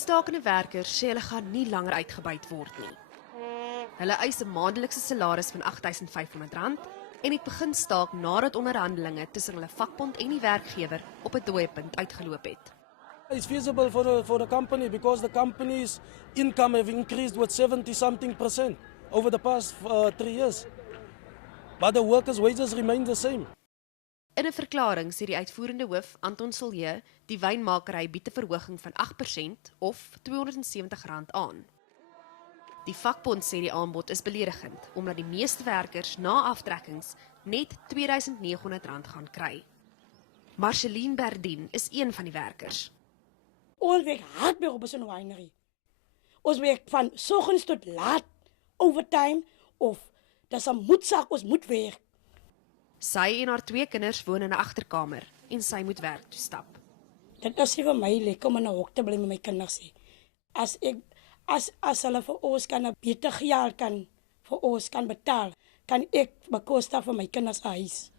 stakende werkers sê hulle gaan nie langer uitgebuit word nie. Hulle eis 'n maandelikse salaris van R8.500 en het begin staak nadat onderhandelinge tussen hulle vakbond en die werkgewer op 'n dooiepunt uitgeloop het. It's feasible for the company because the company's income have increased with 70-something% over the past 3 years. But the workers' wages remain the same. In 'n verklaring sê die uitvoerende hoof, Anton Silje, die wynmakery bied 'n verhoging van 8% of R270 aan. Die vakbond sê die aanbod is beledigend, omdat die meeste werkers na aftrekkings net R2.900 gaan kry. Marceline Berdien is een van die werkers. Ons werk hard by Robertson Winery. Ons werk van soggens tot laat, overtime, of dat is 'n moedsaak, ons moet werk. Sy en haar 2 kinders woon in 'n agterkamer en sy moet werk toe stap. Dit is nie vir my lekker om in 'n hok te bly met my kinders. As hulle vir ons kan 'n beter geld kan vir ons kan betaal, kan ek bekostig vir my kinders 'n huis.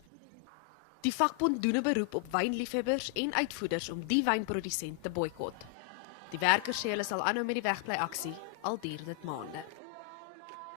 Die vakbond doen 'n beroep op wynliefhebbers en uitvoerders om die wynprodusent te boikot. Die werkers sê hulle sal aanhou met die wegbly aksie, al duur dit maande.